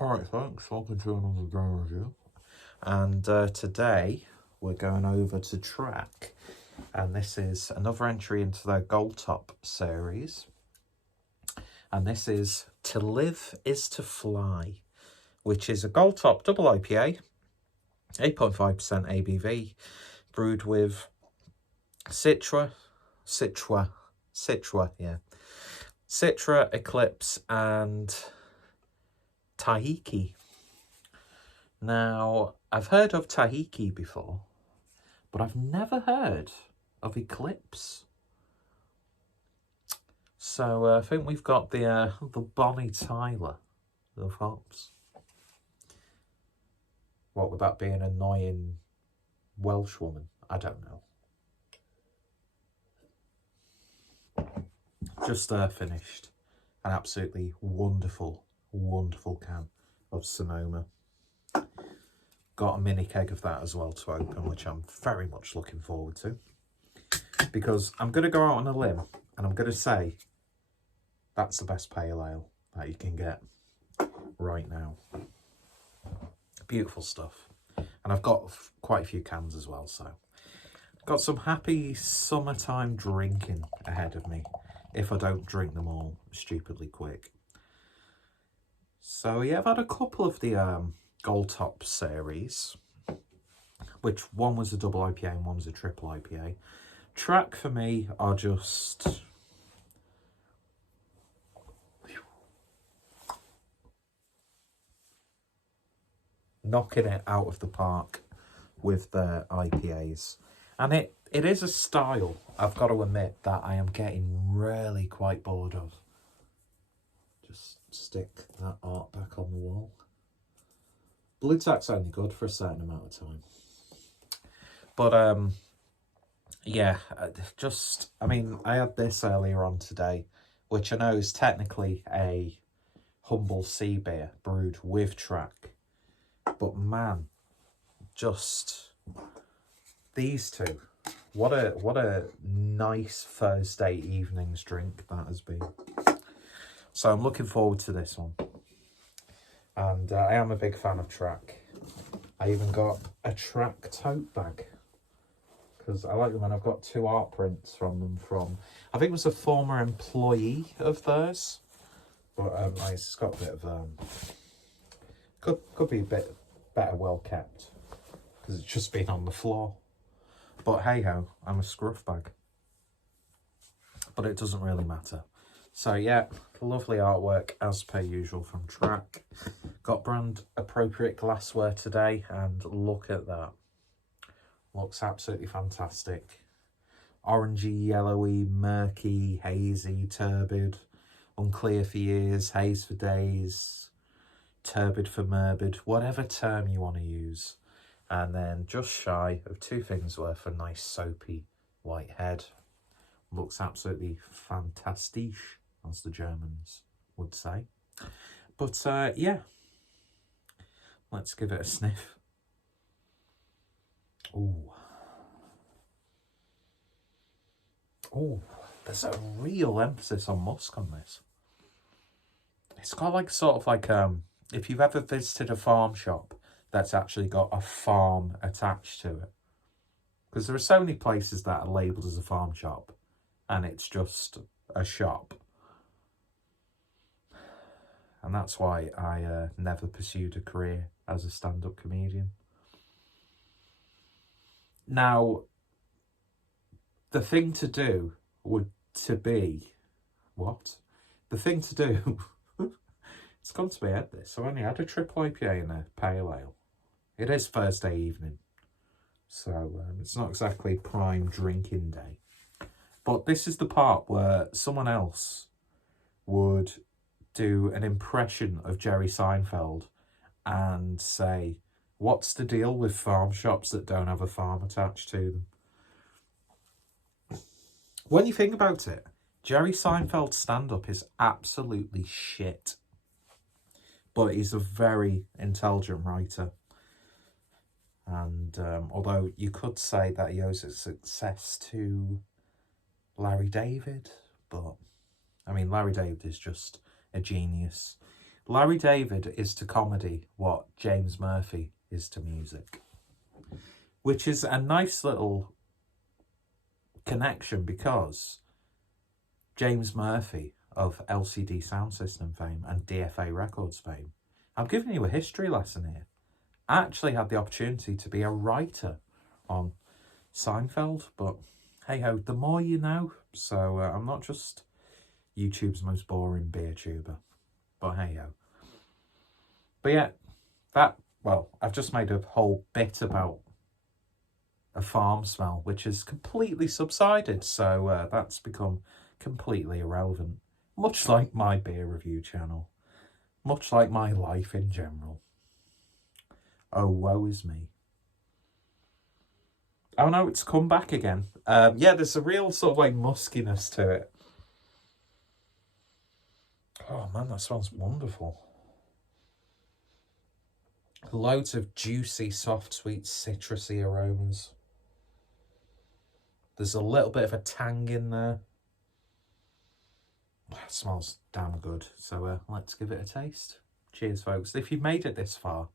Alright folks, welcome to another brewing review. And today we're going over to Track. And this is another entry into their Gold Top series. And this is To Live Is To Fly, which is a Gold Top double IPA, 8.5% ABV, brewed with Citra, Eclipse and Taiheke. Now, I've heard of Taiheke before, but I've never heard of Eclipse. So I think we've got the Bonnie Tyler of hops. What would that be, an annoying Welsh woman? I don't know. Just finished an absolutely wonderful can of Sonoma. Got a mini keg of that as well to open, which I'm very much looking forward to, because I'm going to go out on a limb and I'm going to say that's the best pale ale that you can get right now. Beautiful stuff. And I've got quite a few cans as well, so got some happy summertime drinking ahead of me if I don't drink them all stupidly quick. So yeah, I've had a couple of the Gold Top series, which one was a double IPA and one was a triple IPA. Track for me are just knocking it out of the park with their IPAs. And it is a style, I've got to admit, that I am getting really quite bored of. Just stick that art back on the wall. Blue tack's only good for a certain amount of time. But yeah, I mean, I had this earlier on today, which I know is technically a humble sea beer brewed with Track. But man, just these two. What a nice Thursday evening's drink that has been. So I'm looking forward to this one. And I am a big fan of Track. I even got a Track tote bag, because I like them, and I've got two art prints from them I think it was a former employee of theirs. But it's got a bit of could be a bit better well kept, because it's just been on the floor. But hey ho, I'm a scruff bag. But it doesn't really matter. So yeah, lovely artwork as per usual from Track. Got brand appropriate glassware today, and look at that. Looks absolutely fantastic. Orangey, yellowy, murky, hazy, turbid, unclear for years, haze for days, turbid for murbid, whatever term you want to use. And then just shy of 2 fingers worth of nice soapy white head. Looks absolutely fantastic, as the Germans would say. But yeah, let's give it a sniff. Ooh. Oh, there's a real emphasis on musk on this. It's got like sort of like if you've ever visited a farm shop that's actually got a farm attached to it. Because there are so many places that are labelled as a farm shop and it's just a shop. And that's why I never pursued a career as a stand-up comedian. Now, the thing to do would to be... What? The thing to do... It's gone to my head, this. I've only had a triple IPA and a pale ale. It is Thursday evening, so it's not exactly prime drinking day. But this is the part where someone else would do an impression of Jerry Seinfeld and say, what's the deal with farm shops that don't have a farm attached to them? When you think about it, Jerry Seinfeld's stand-up is absolutely shit. But he's a very intelligent writer. And although you could say that he owes his success to Larry David, but I mean, Larry David is just a genius. Larry David is to comedy what James Murphy is to music, which is a nice little connection because James Murphy of LCD Sound System fame and DFA Records fame, I'm giving you a history lesson here, actually had the opportunity to be a writer on Seinfeld, but hey ho, the more you know. So I'm not just YouTube's most boring beer tuber, but hey ho. But yeah, I've just made a whole bit about a farm smell, which has completely subsided, so that's become completely irrelevant, much like my beer review channel, much like my life in general. Oh, woe is me. Oh no, it's come back again. Yeah, there's a real sort of like muskiness to it. Oh man, that smells wonderful. Loads of juicy, soft, sweet, citrusy aromas. There's a little bit of a tang in there. It smells damn good. So let's give it a taste. Cheers, folks. If you've made it this far,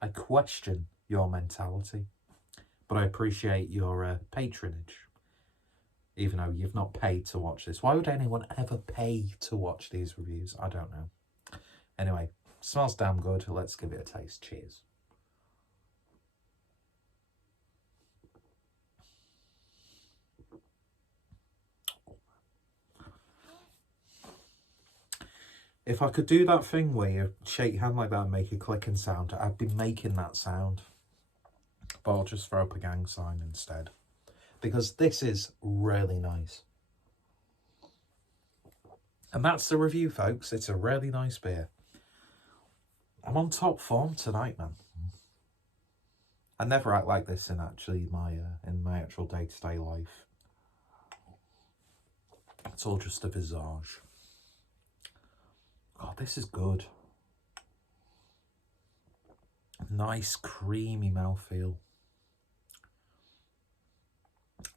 I question your mentality, but I appreciate your patronage, even though you've not paid to watch this. Why would anyone ever pay to watch these reviews? I don't know. Anyway, smells damn good. Let's give it a taste. Cheers. If I could do that thing where you shake your hand like that and make a clicking sound, I'd be making that sound. But I'll just throw up a gang sign instead, because this is really nice. And that's the review, folks. It's a really nice beer. I'm on top form tonight, man. I never act like this in actually my actual day-to-day life. It's all just a visage. Oh, this is good. Nice creamy mouthfeel.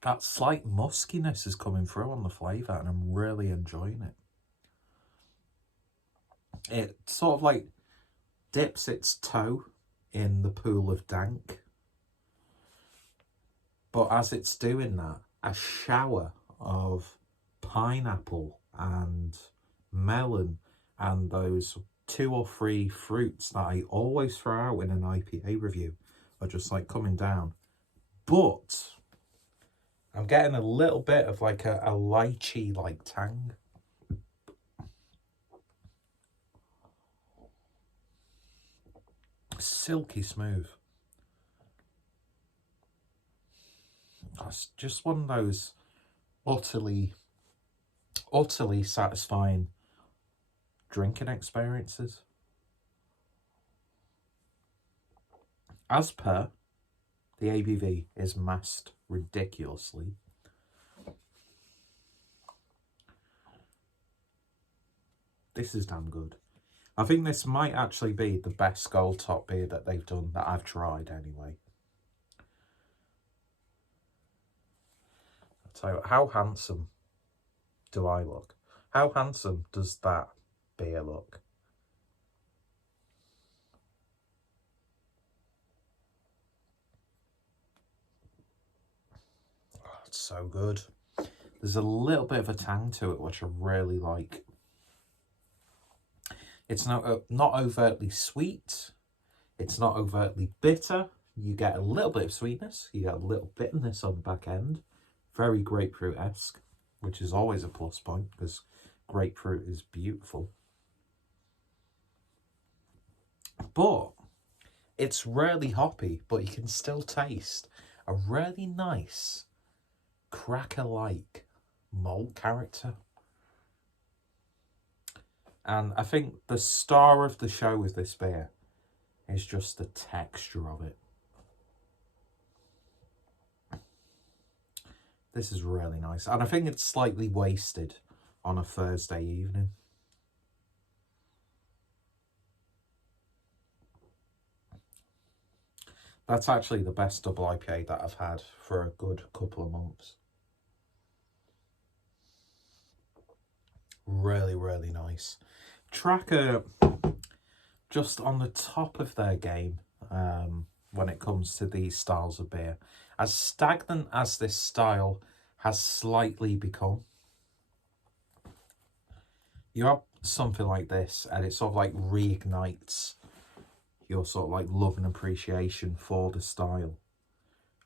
That slight muskiness is coming through on the flavour, and I'm really enjoying it. It sort of like dips its toe in the pool of dank, but as it's doing that, a shower of pineapple and melon and those 2 or 3 fruits that I always throw out in an IPA review are just like coming down. But I'm getting a little bit of like a lychee like tang. Silky smooth. It's just one of those utterly satisfying drinking experiences. As per, the ABV is masked ridiculously. This is damn good. I think this might actually be the best gold top beer that they've done, that I've tried anyway. I'll tell you what, how handsome do I look? How handsome does that beer look? Oh, it's so good. There's a little bit of a tang to it, which I really like. It's not overtly sweet. It's not overtly bitter. You get a little bit of sweetness. You get a little bitterness on the back end. Very grapefruit-esque, which is always a plus point because grapefruit is beautiful. But it's really hoppy, but you can still taste a really nice cracker-like malt character. And I think the star of the show with this beer is just the texture of it. This is really nice. And I think it's slightly wasted on a Thursday evening. That's actually the best double IPA that I've had for a good couple of months. Really, really nice. Tracker, just on the top of their game when it comes to these styles of beer. As stagnant as this style has slightly become, you have something like this and it sort of like reignites your sort of like love and appreciation for the style.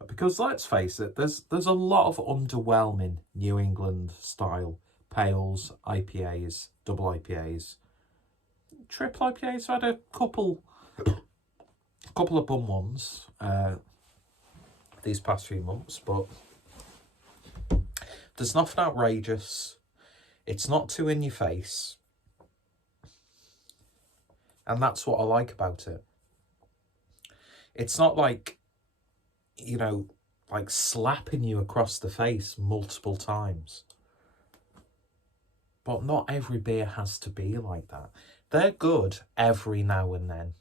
Because let's face it, there's a lot of underwhelming New England style pales, IPAs, double IPAs, triple IPAs. I've had a couple of bum ones these past few months, but there's nothing outrageous. It's not too in your face, and that's what I like about it. It's not like, you know, like slapping you across the face multiple times. But not every beer has to be like that. They're good every now and then,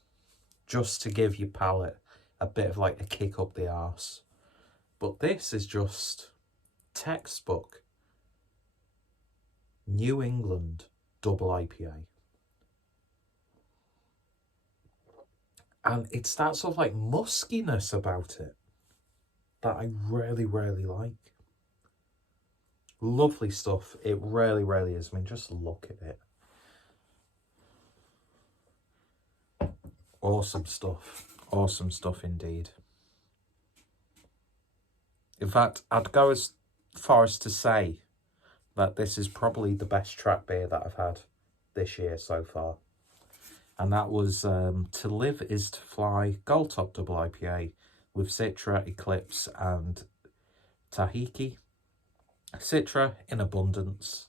just to give your palate a bit of like a kick up the arse. But this is just textbook New England double IPA. And it's that sort of like muskiness about it that I really, really like. Lovely stuff. It really, really is. I mean, just look at it. Awesome stuff. Awesome stuff indeed. In fact, I'd go as far as to say that this is probably the best track beer that I've had this year so far. And that was To Live Is To Fly Gold Top Double IPA with Citra, Eclipse and Taiheke. Citra in abundance.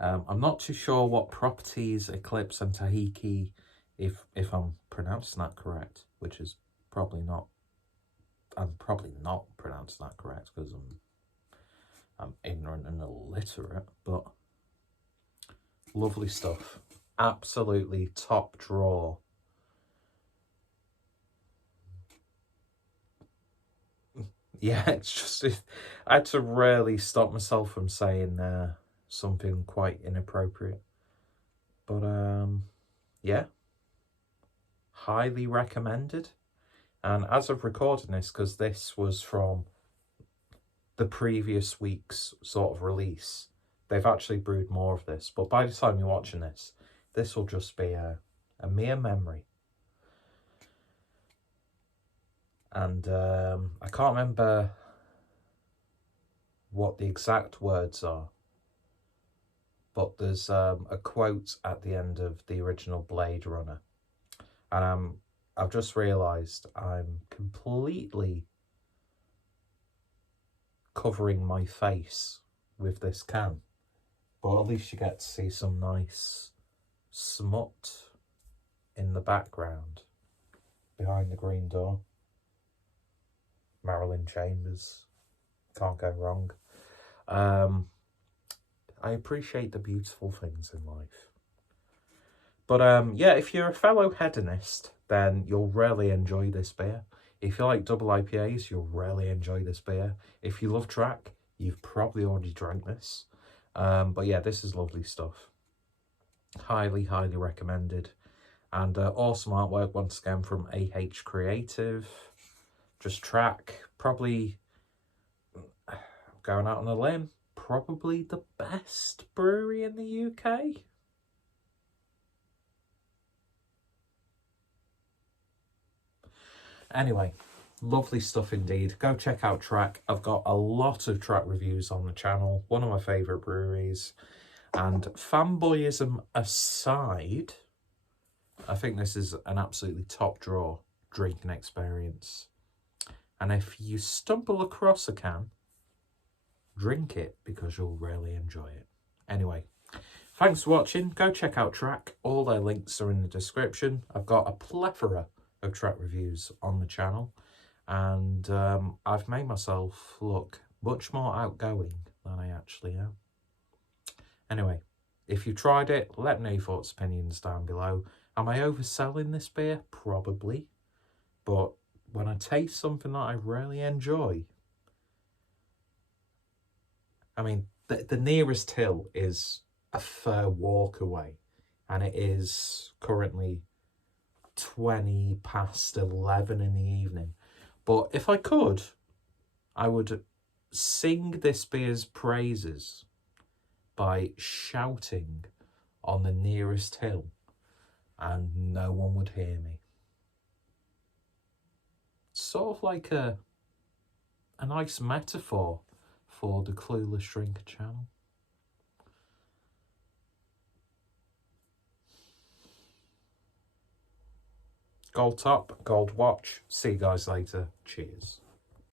I'm not too sure what properties Eclipse and Taiheke, if I'm pronouncing that correct, which is probably not. I'm probably not pronouncing that correct because I'm ignorant and illiterate, but lovely stuff. Absolutely top drawer. Yeah, it's just, I had to really stop myself from saying something quite inappropriate. But yeah, highly recommended. And as of recording this, because this was from the previous week's sort of release, they've actually brewed more of this. But by the time you're watching this, this will just be a mere memory. And I can't remember what the exact words are, but there's a quote at the end of the original Blade Runner. And I've just realised I'm completely covering my face with this can. But at least you get to see some nice smut in the background behind the green door. Marilyn Chambers, can't go wrong. I appreciate the beautiful things in life. But yeah, if you're a fellow hedonist, then you'll really enjoy this beer. If you like double IPAs, you'll really enjoy this beer. If you love track, you've probably already drank this. But yeah, this is lovely stuff. Highly, highly recommended. And awesome artwork once again from AH Creative. Just track, probably, going out on a limb, probably the best brewery in the UK. Anyway, lovely stuff indeed. Go check out Track. I've got a lot of Track reviews on the channel. One of my favourite breweries. And fanboyism aside, I think this is an absolutely top draw drinking experience. And if you stumble across a can, drink it because you'll really enjoy it. Anyway, thanks for watching. Go check out Track. All their links are in the description. I've got a plethora of Track reviews on the channel. And I've made myself look much more outgoing than I actually am. Anyway, if you tried it, let me know your thoughts, opinions down below. Am I overselling this beer? Probably. But when I taste something that I really enjoy, I mean, the nearest hill is a fair walk away, and it is currently 20 past 11 in the evening. But if I could, I would sing this beer's praises by shouting on the nearest hill, and no one would hear me. Sort of like a nice metaphor for the Clueless Drinker channel. Gold top, gold watch. See you guys later. Cheers.